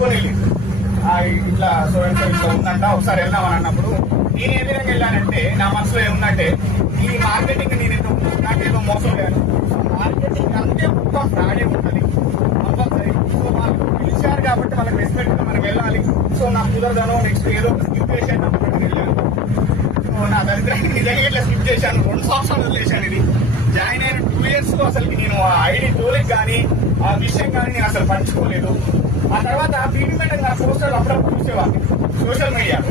తీసుకొని వెళ్ళింది. ఇట్లా సో ఇట్లా ఉందంట, ఒకసారి వెళ్దామని అన్నప్పుడు నేను ఏ విధంగా వెళ్ళానంటే, నా మనసులో ఏముందంటే ఈ మార్కెటింగ్ నేను నాకేదో మోసం లేదు, మార్కెటింగ్ అంతే మొత్తం ఫ్రాడే ఉంటుంది కంపల్సరీ. సో వాళ్ళు పిలిచారు కాబట్టి వాళ్ళకి రెస్పెక్ట్ గా మనం వెళ్ళాలి. సో నా కుదరదనో నెక్స్ట్ ఏదో స్కిప్ చేశాను అన్నట్టు వెళ్ళాను. సో నా దరిద్రాన్ని నిజంగా ఇట్లా స్కిప్ చేశాను. 2 సంవత్సరాలు వదిలేశాను. ఇది జాయిన్ అయిన 2 years లో అసలు నేను ఆ ఐడి టోలిక్ కానీ ఆ విషయం కానీ నేను అసలు పంచుకోలేదు. ఆ తర్వాత పీపీ మేడం గారు పోస్టర్లు అప్పుడప్పుడు చూసేవాడిని సోషల్ మీడియాలో.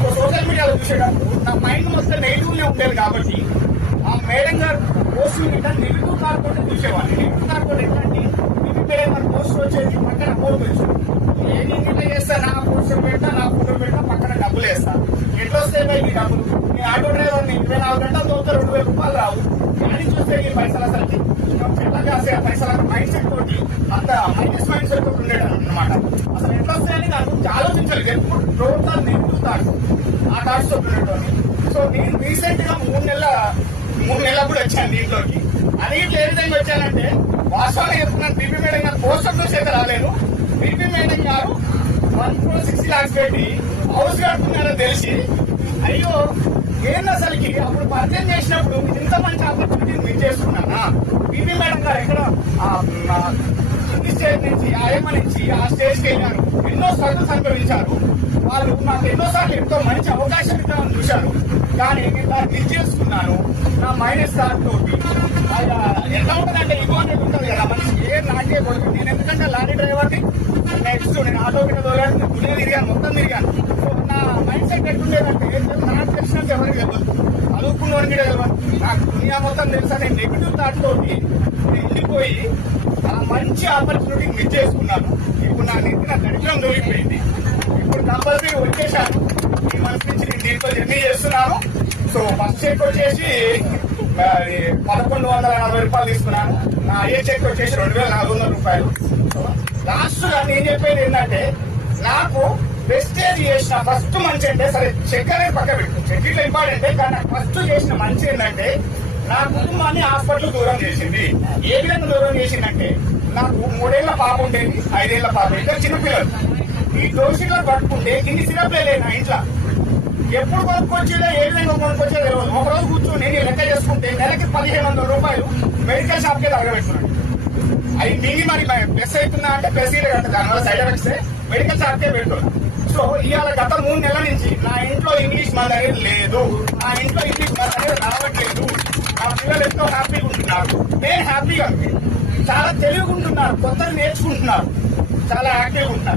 సో సోషల్ మీడియాలో చూసేటప్పుడు నా మైండ్ మొత్తం నెగిటివ్లే ఉండేది కాబట్టి ఆ మేడం గారు పోస్ట్ మీద నెగిటివ్ కాకుండా చూసేవాడిని. నెగిటివ్ కాకుండా ఏంటంటే పీపీ మేడం గారు పోస్ట్ వచ్చేది, పక్కన అమౌంట్ వచ్చింది. నేను ఇట్లా చేస్తా, నా పోస్టర్ పెట్టా, నా ఫోటో పెట్టా, పక్కన డబ్బులు వేస్తా. ఎట్లా వస్తాయి ఈ డబ్బులు? నేను ఆటో డ్రైవర్ని 24 గంటలు తోతే 2000 రూపాయలు రావు. కానీ చూస్తే ఈ పైసలు అసలు ఎట్లా కాసే పైసలు మైండ్ సెట్ తోటి అంత మైనస్ మైండ్ సెట్ తోటి ఉండేది అనమాట. అసలు ఎట్లా వస్తాయని నాకు ఆలోచించలేదు. ఎప్పుడు టోటల్ నెగిటివ్ థాట్స్, ఆ థాట్స్ తోటి ఉండేటోని. సో నేను రీసెంట్ గా 3 నెలలు కూడా వచ్చాను దీంట్లోకి. అది ఇట్లా ఏ విధంగా వచ్చానంటే, వాస్తవంగా చెప్తున్నాను, పీపీ మేడం గారు పోస్టర్ చూసి అయితే రాలేదు. పీపీ మేడం గారు 1.6 lakhs పెట్టి హౌస్ కడుతున్నారని తెలిసి, అయ్యో ఏంది అసలుకి అప్పుడు పరిచయం చేసినప్పుడు ఇంత మంచి ఆపర్చునిటీ మిస్ చేసుకున్నానా? పీపీ మేడం గారు ఎక్కడ కింది స్టేజ్ నుంచి ఆయమ్మ నుంచి ఆ స్టేజ్కి వెళ్ళారు. ఎన్నో స్ట్రగుల్స్ అనుభవించారు వాళ్ళు. నాకు ఎన్నోసార్లు ఎంతో మంచి అవకాశం ఇద్దామని చూశారు, కానీ నేను దాన్ని మిస్ చేసుకున్నాను. నా మైనస్ థాట్ తోటి ఎట్లా ఉంటుందంటే ఇగో అనేది ఉంటుంది కదా మనిషి. నాకే కొడుకు. నేను ఎందుకంటే లారీ డ్రైవర్ని, నెక్స్ట్ నేను ఆటో కింద దూరాను, దునియా తిరిగాను, మొత్తం తిరిగాను. సో నా మైండ్ సెట్ ఎట్లుండేదంటే, నాకు తెలిసినంత ఎవరికి తెలియదు, చదువుకున్నవాడికి తెలియదు, నాకు దునియా మొత్తం తెలుసా. నేను నెగిటివ్ థాట్ తోటి ఉండిపోయి ఆ మంచి ఆపర్చునిటీని మిస్ చేసుకున్నాను. ఇప్పుడు నా నెత్తిన దరిద్రం దొరికిపోయింది. ఇప్పుడు కంపల్సరీ వచ్చేసాను. ఈ మంత్ నుంచి నేను దీంట్లో జర్నీ చేస్తున్నాను. సో ఫస్ట్ చెక్ వచ్చేసి 1140 రూపాయలు తీసుకున్నాను. నా ఏ చెక్ వచ్చేసి 2400 రూపాయలు. లాస్ట్ గా నేను చెప్పేది ఏంటంటే, నాకు వెస్టేజ్ చేసిన ఫస్ట్ మంచి అంటే, సరే చెక్ అనేది పక్క పెట్టు, చెక్ ఇట్లా ఇంపార్టెంటే, కానీ నాకు ఫస్ట్ చేసిన మంచి ఏంటంటే, నా కుటుంబాన్ని హాస్పిటల్ దూరం చేసింది. ఏ విధంగా దూరం చేసిందంటే, నాకు 3 ఏళ్ల పాప ఉండేది, 5 ఏళ్ల పాప, ఇద్దరు చిన్నపిల్లలు. ఈ దోషిలో పట్టుకుంటే ఇన్ని సిరప్లే లేదు నా ఇంట్లో. ఎప్పుడు కొనుక్కొచ్చేదో, ఏ విధంగా కొనుక్కొచ్చేదో తెలియదు. ఒకరోజు కూర్చొని నేను లెక్క చేసుకుంటే నెలకి 1500 రూపాయలు మెడికల్ షాప్ కే తగలబెట్టుకున్నాను. అవి మిగి మరి ప్లస్ అవుతుందా అంటే ప్లస్ ఇదే కదా, దానివల్ల సైడ్ ఎఫెక్ట్స్ మెడికల్ షాప్ కే పెట్టుకున్నాను. సో ఇవాళ గత 3 నెలల నుంచి నా ఇంట్లో ఇంగ్లీష్ మందు అనేది లేదు, నా ఇంట్లో ఇంగ్లీష్ మందు అనేది రావట్లేదు. నా పిల్లలు ఎంతో హ్యాపీగా ఉంటున్నారు, నేను హ్యాపీగా, చాలా తెలివిగా ఉంటున్నారు, కొత్తగా నేర్చుకుంటున్నారు, చాలా యాక్టివ్గా ఉంటున్నారు.